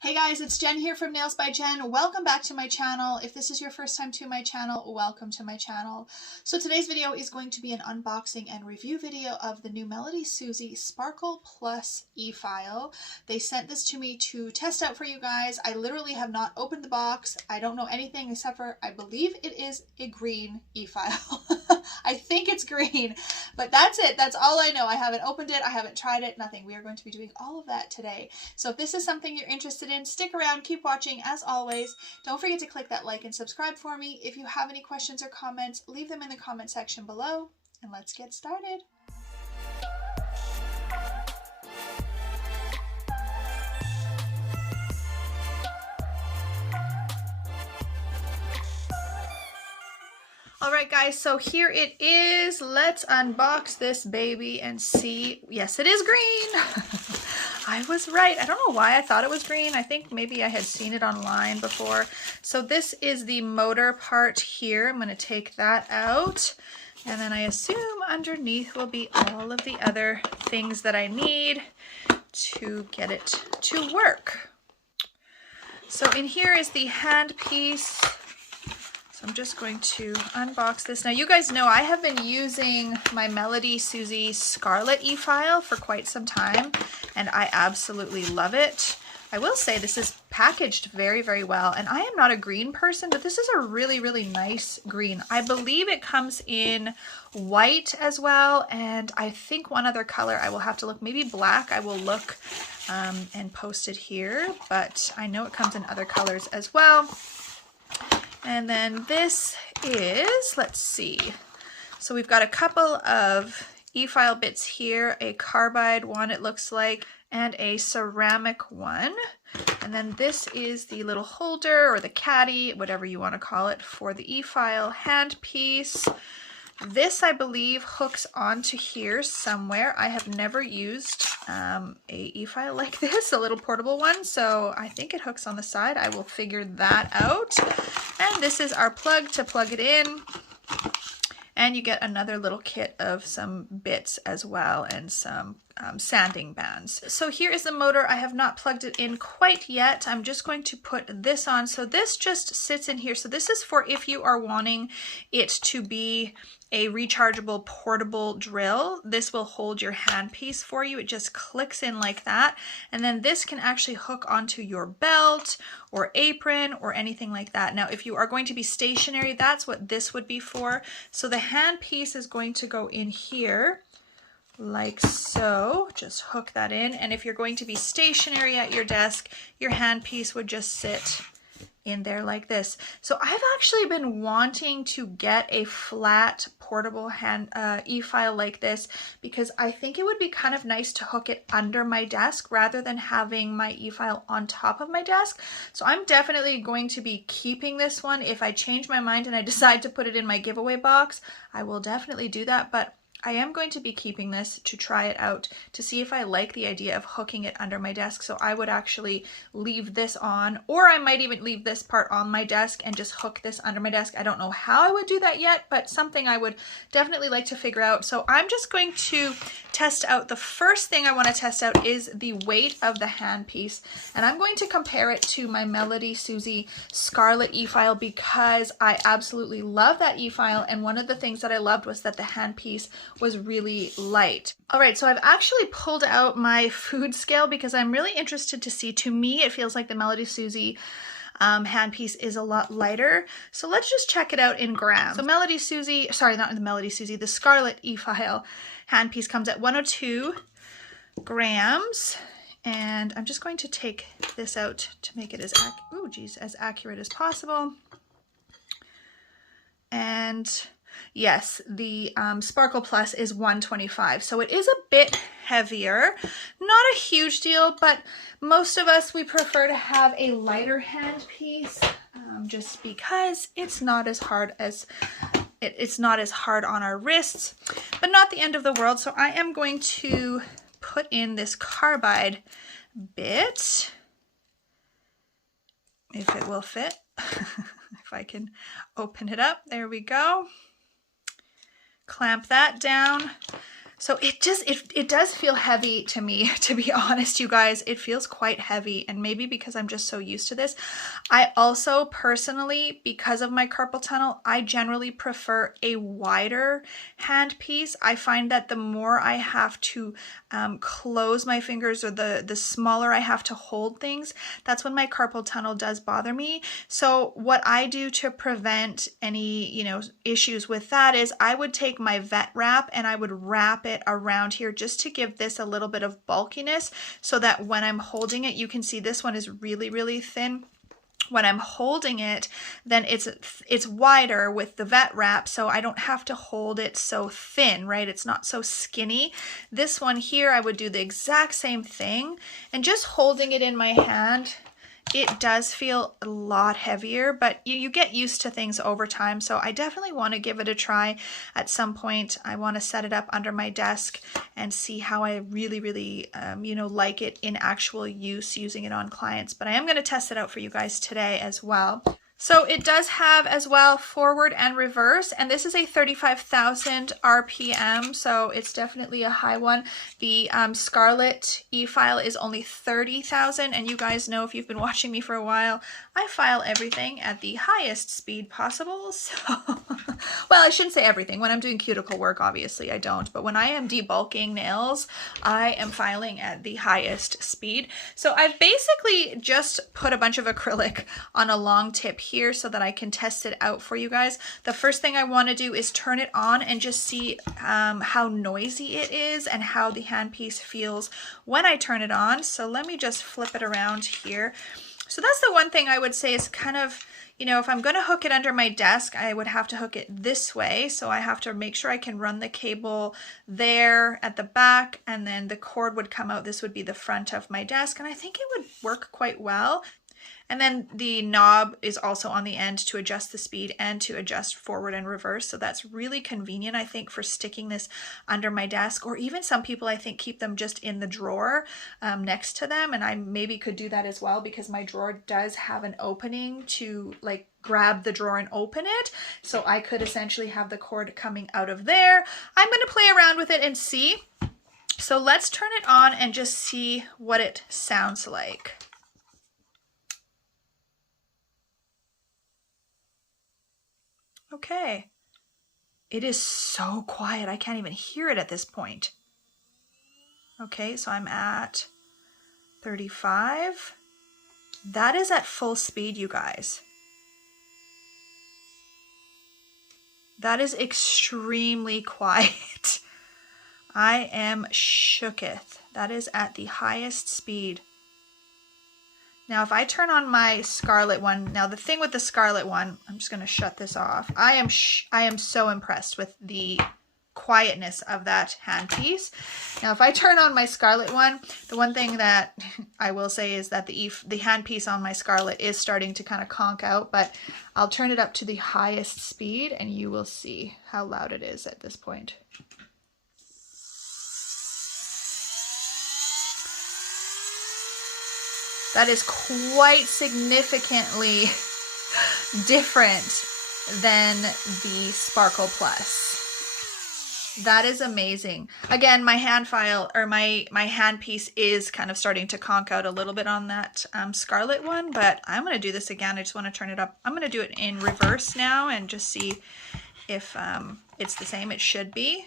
Hey guys, it's Jen here from Nails by Jen. Welcome back to my channel. If this is your first time to my channel, welcome to my channel. So today's video is going to be an unboxing and review video of the new MELODYSUSIE Sparkle Plus E-File. They sent this to me to test out for you guys. I literally have not opened the box. I don't know anything except for I believe it is a green E-File. I think it's green, but that's it. That's all I know. I haven't opened it. I haven't tried it. Nothing. We are going to be doing all of that today. So if this is something you're interested in, stick around, keep watching. As always, don't forget to click that like and subscribe for me. If you have any questions or comments, leave them in the comment section below, and let's get started. Alright guys, so here it is. Let's unbox this baby and see. Yes, it is green. I was right. I don't know why I thought it was green. I think maybe I had seen it online before. So this is the motor part here. I'm going to take that out. And then I assume underneath will be all of the other things that I need to get it to work. So in here is the handpiece. So I'm just going to unbox this. Now you guys know I have been using my MELODYSUSIE SCARLET e-file for quite some time, and I absolutely love it. I will say this is packaged very, very well, and I am not a green person, but this is a really, really nice green. I believe it comes in white as well, and I think one other color. I will have to look, maybe black. I will look and post it here, but I know it comes in other colors as well. And then this is, let's see, so we've got a couple of e-file bits here, a carbide one it looks like, and a ceramic one. And then this is the little holder or the caddy, whatever you want to call it, for the e-file handpiece. This, I believe, hooks onto here somewhere. I have never used a e-file like this, a little portable one, so I think it hooks on the side. I will figure that out. And this is our plug to plug it in. And you get another little kit of some bits as well and some sanding bands. So here is the motor. I have not plugged it in quite yet. I'm just going to put this on. So this just sits in here. So this is for if you are wanting it to be a rechargeable portable drill. This will hold your handpiece for you. It just clicks in like that. And then this can actually hook onto your belt or apron or anything like that. Now, if you are going to be stationary, that's what this would be for. So the handpiece is going to go in here like so. Just hook that in. And if you're going to be stationary at your desk, your handpiece would just sit in there like this. So I've actually been wanting to get a flat portable e-file like this because I think it would be kind of nice to hook it under my desk rather than having my e-file on top of my desk. So I'm definitely going to be keeping this one. If I change my mind and I decide to put it in my giveaway box, I will definitely do that, but I am going to be keeping this to try it out to see if I like the idea of hooking it under my desk. So I would actually leave this on, or I might even leave this part on my desk and just hook this under my desk. I don't know how I would do that yet, but something I would definitely like to figure out. So I'm just going to test out. The first thing I want to test out is the weight of the handpiece, and I'm going to compare it to my MELODYSUSIE SCARLET e-file because I absolutely love that e-file, and one of the things that I loved was that the handpiece was really light. All right, so I've actually pulled out my food scale because I'm really interested to see. To me, it feels like the MELODYSUSIE handpiece is a lot lighter. So let's just check it out in grams. So MELODYSUSIE, sorry, not the MELODYSUSIE, the SCARLET e-file handpiece comes at 102 grams. And I'm just going to take this out to make it as accurate as possible. And yes, the Sparkle Plus is 125, so it is a bit heavier. Not a huge deal, but most of us, we prefer to have a lighter handpiece just because it's not as hard as it's not as hard on our wrists, but not the end of the world. So I am going to put in this carbide bit, if it will fit. If I can open it up, there we go. Clamp that down. So it does feel heavy to me, to be honest, you guys. It feels quite heavy, and maybe because I'm just so used to this. I also personally, because of my carpal tunnel, I generally prefer a wider hand piece. I find that the more I have to close my fingers, or the smaller I have to hold things, that's when my carpal tunnel does bother me. So what I do to prevent any, you know, issues with that is I would take my vet wrap and I would wrap it around here just to give this a little bit of bulkiness, so that when I'm holding it, you can see this one is really, really thin. When I'm holding it, then it's wider with the vet wrap, so I don't have to hold it so thin, right? It's not so skinny. This one here, I would do the exact same thing, and just holding it in my hand, it does feel a lot heavier, but you get used to things over time. So I definitely want to give it a try at some point. I want to set it up under my desk and see how I really, really, you know, like it in actual use, using it on clients. But I am going to test it out for you guys today as well. So it does have as well forward and reverse, and this is a 35,000 RPM, so it's definitely a high one. The Scarlet e-file is only 30,000, and you guys know, if you've been watching me for a while, I file everything at the highest speed possible. So, well, I shouldn't say everything. When I'm doing cuticle work, obviously I don't, but when I am debulking nails, I am filing at the highest speed. So I've basically just put a bunch of acrylic on a long tip here so that I can test it out for you guys. The first thing I want to do is turn it on and just see how noisy it is and how the handpiece feels when I turn it on. So let me just flip it around here. So that's the one thing I would say is kind of, you know, if I'm going to hook it under my desk, I would have to hook it this way. So I have to make sure I can run the cable there at the back, and then the cord would come out. This would be the front of my desk, and I think it would work quite well. And then the knob is also on the end to adjust the speed and to adjust forward and reverse. So that's really convenient, I think, for sticking this under my desk, or even some people, I think, keep them just in the drawer next to them. And I maybe could do that as well, because my drawer does have an opening to like grab the drawer and open it. So I could essentially have the cord coming out of there. I'm going to play around with it and see. So let's turn it on and just see what it sounds like. Okay, it is so quiet, I can't even hear it at this point. Okay, so I'm at 35. That is at full speed, you guys. That is extremely quiet. I am shooketh. That is at the highest speed. Now, if I turn on my Scarlet one, now the thing with the Scarlet one, I'm just going to shut this off. I am so impressed with the quietness of that handpiece. Now, if I turn on my Scarlet one, the one thing that I will say is that the handpiece on my Scarlet is starting to kind of conk out, but I'll turn it up to the highest speed and you will see how loud it is at this point. That is quite significantly different than the Sparkle Plus. That is amazing. Again, my hand file, or my handpiece is kind of starting to conk out a little bit on that Scarlet one, but I'm going to do this again. I just want to turn it up. I'm going to do it in reverse now and just see if it's the same. It should be.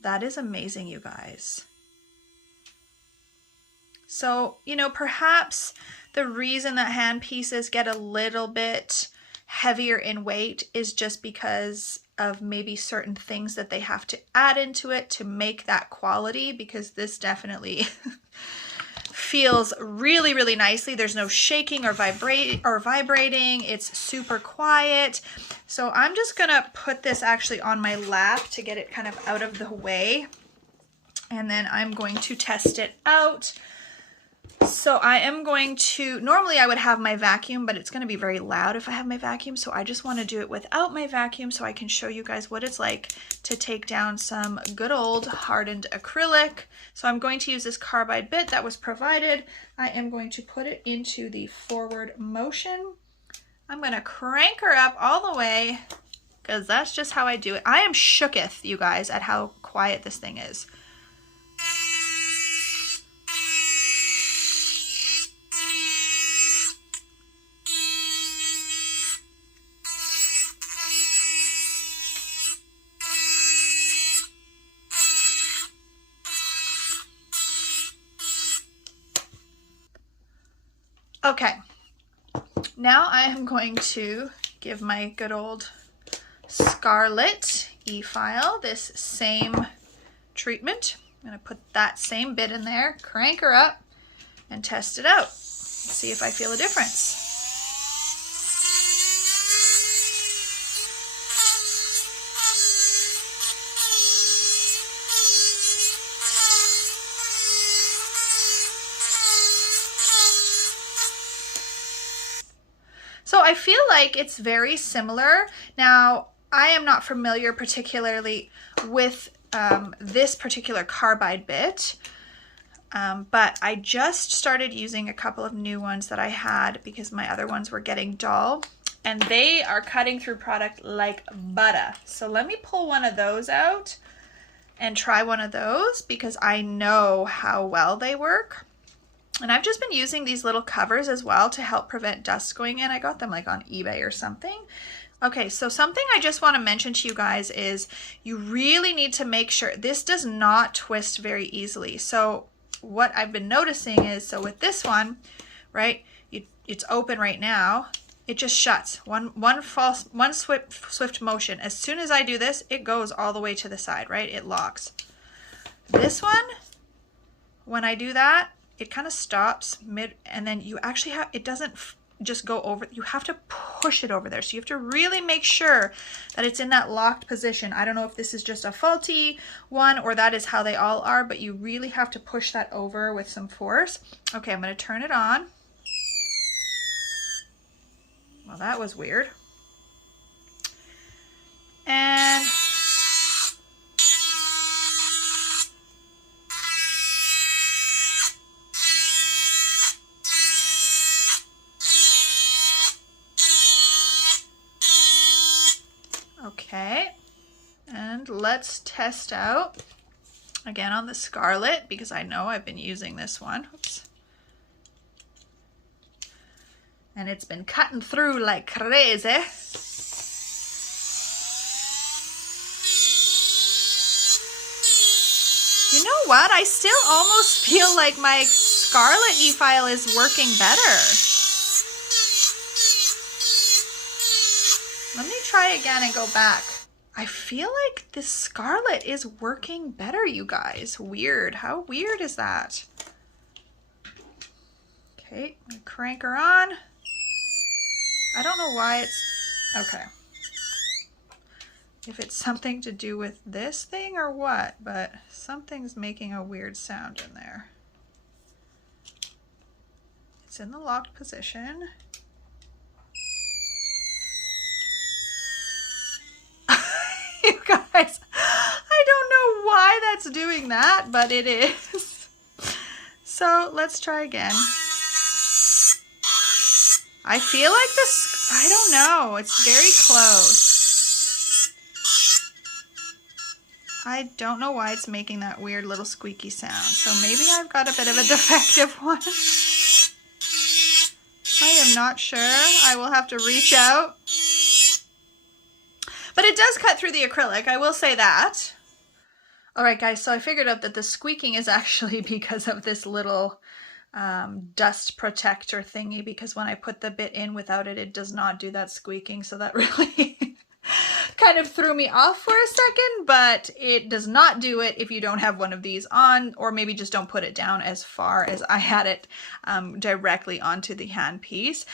That is amazing, you guys. So, you know, perhaps the reason that hand pieces get a little bit heavier in weight is just because of maybe certain things that they have to add into it to make that quality, because this definitely feels really, really nicely. There's no shaking or vibrating. It's super quiet. So I'm just gonna put this actually on my lap to get it kind of out of the way. And then I'm going to test it out. So I am going to, normally I would have my vacuum, but it's going to be very loud if I have my vacuum. So I just want to do it without my vacuum so I can show you guys what it's like to take down some good old hardened acrylic. So I'm going to use this carbide bit that was provided. I am going to put it into the forward motion. I'm gonna crank her up all the way because that's just how I do it. I am shooketh, you guys, at how quiet this thing is. Okay, now I am going to give my good old Scarlet E-file this same treatment. I'm going to put that same bit in there, crank her up, and test it out. See if I feel a difference. So I feel like it's very similar. Now, I am not familiar particularly with this particular carbide bit, but I just started using a couple of new ones that I had because my other ones were getting dull, and they are cutting through product like butter. So let me pull one of those out and try one of those because I know how well they work. And I've just been using these little covers as well to help prevent dust going in. I got them like on eBay or something. Okay, so something I just want to mention to you guys is you really need to make sure this does not twist very easily. So what I've been noticing is, so with this one, right, it's open right now. It just shuts. One swift motion. As soon as I do this, it goes all the way to the side, right? It locks. This one, when I do that, it kind of stops mid, and then you actually have, it doesn't just go over, you have to push it over there. So you have to really make sure that it's in that locked position. I don't know if this is just a faulty one or that is how they all are, but you really have to push that over with some force. Okay, I'm going to turn it on. Well, that was weird. And okay, and let's test out again on the Scarlet because I know I've been using this one. Oops. And it's been cutting through like crazy. You know what? I still almost feel like my Scarlet E-file is working better. Let me try again and go back. I feel like this Scarlet is working better, you guys. Weird. How weird is that? Okay, I'm gonna crank her on. I don't know why it's... okay. If it's something to do with this thing or what, but something's making a weird sound in there. It's in the locked position. You guys, I don't know why that's doing that, but it is. So let's try again. I feel like this, I don't know, it's very close. I don't know why it's making that weird little squeaky sound. So maybe I've got a bit of a defective one. I am not sure. I will have to reach out. But it does cut through the acrylic, I will say that. All right, guys, so I figured out that the squeaking is actually because of this little dust protector thingy, because when I put the bit in without it, it does not do that squeaking. So that really kind of threw me off for a second, but it does not do it if you don't have one of these on, or maybe just don't put it down as far as I had it directly onto the handpiece.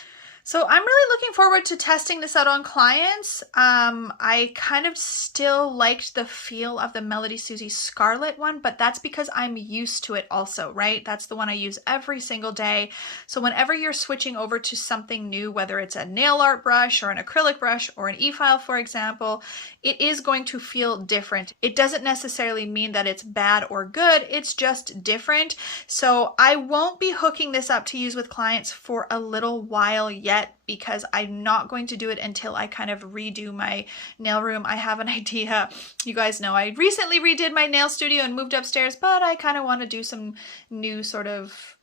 So I'm really looking forward to testing this out on clients. I kind of still liked the feel of the MELODYSUSIE Scarlet one, but that's because I'm used to it also, right? That's the one I use every single day. So whenever you're switching over to something new, whether it's a nail art brush or an acrylic brush or an e-file, for example, it is going to feel different. It doesn't necessarily mean that it's bad or good, it's just different. So I won't be hooking this up to use with clients for a little while yet. yet because I'm not going to do it until I kind of redo my nail room. I have an idea. You guys know I recently redid my nail studio and moved upstairs, but I kind of want to do some new sort of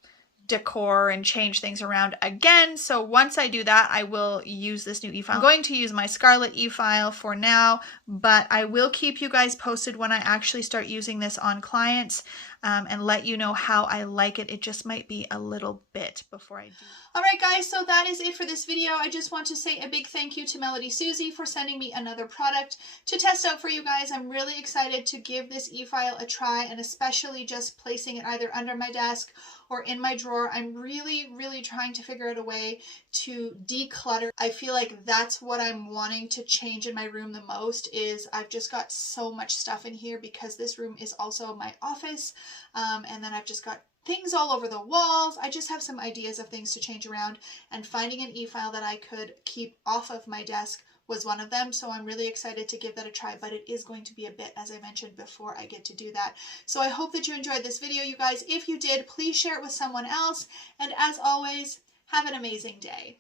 decor and change things around again. So once I do that, I will use this new e-file. I'm going to use my Scarlet e-file for now, but I will keep you guys posted when I actually start using this on clients and let you know how I like it. It just might be a little bit before I do. All right, guys, so that is it for this video. I just want to say a big thank you to MELODYSUSIE for sending me another product to test out for you guys. I'm really excited to give this e-file a try, and especially just placing it either under my desk or in my drawer. I'm really trying to figure out a way to declutter. I feel like that's what I'm wanting to change in my room the most. Is I've just got so much stuff in here because this room is also my office, and then I've just got things all over the walls. I just have some ideas of things to change around, and finding an e-file that I could keep off of my desk was one of them. So I'm really excited to give that a try, but it is going to be a bit, as I mentioned before, I get to do that. So I hope that you enjoyed this video, you guys. If you did, please share it with someone else. And as always, have an amazing day.